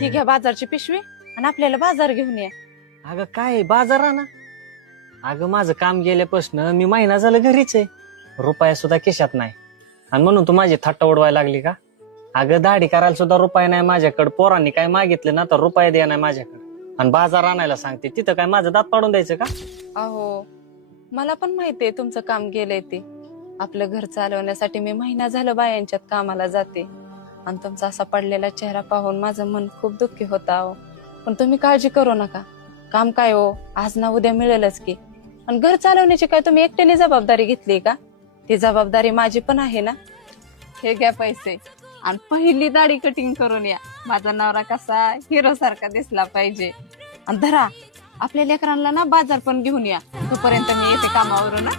ही घ्या बाजारची पिशवी आणि आपल्याला बाजार घेऊन या. अगं काय बाजार ना. अगं माझं काम गेल्यापासून मी महिना झालं घरीच आहे. रुपया सुद्धा खिशात नाही. आणि म्हणून तू माझी थट्टा उडवायला लागली का? अगं दाढी करायला सुद्धा रुपया नाही माझ्याकडे. पोरांनी काय मागितलं ना तर रुपया द्या नाही माझ्याकडे. आणि बाजार आणायला सांगते तिथं काय माझं दात पाडून द्यायचं का? अहो मला पण माहितीये तुमचं काम गेलंय ते. आपलं घर चालवण्यासाठी मी महिना झालं बायांच्यात कामाला जाते. आणि तुमचा असा पडलेला चेहरा पाहून माझं मन खूप दुःखी होतं अहो. पण तुम्ही काळजी करू नका. काम काय हो आज ना उद्या मिळेलच की. आणि घर चालवण्याची काय तुम्ही एकट्याने जबाबदारी घेतली का? ती जबाबदारी माझी पण आहे ना. हे घ्या पैसे आणि पहिली दाढी कटिंग करून या. माझा नवरा कसा हिरो सारखा दिसला पाहिजे. आणि धरा आपल्या लेकरांना ना बाजार पण घेऊन या. तोपर्यंत मी येते कामावरून ना.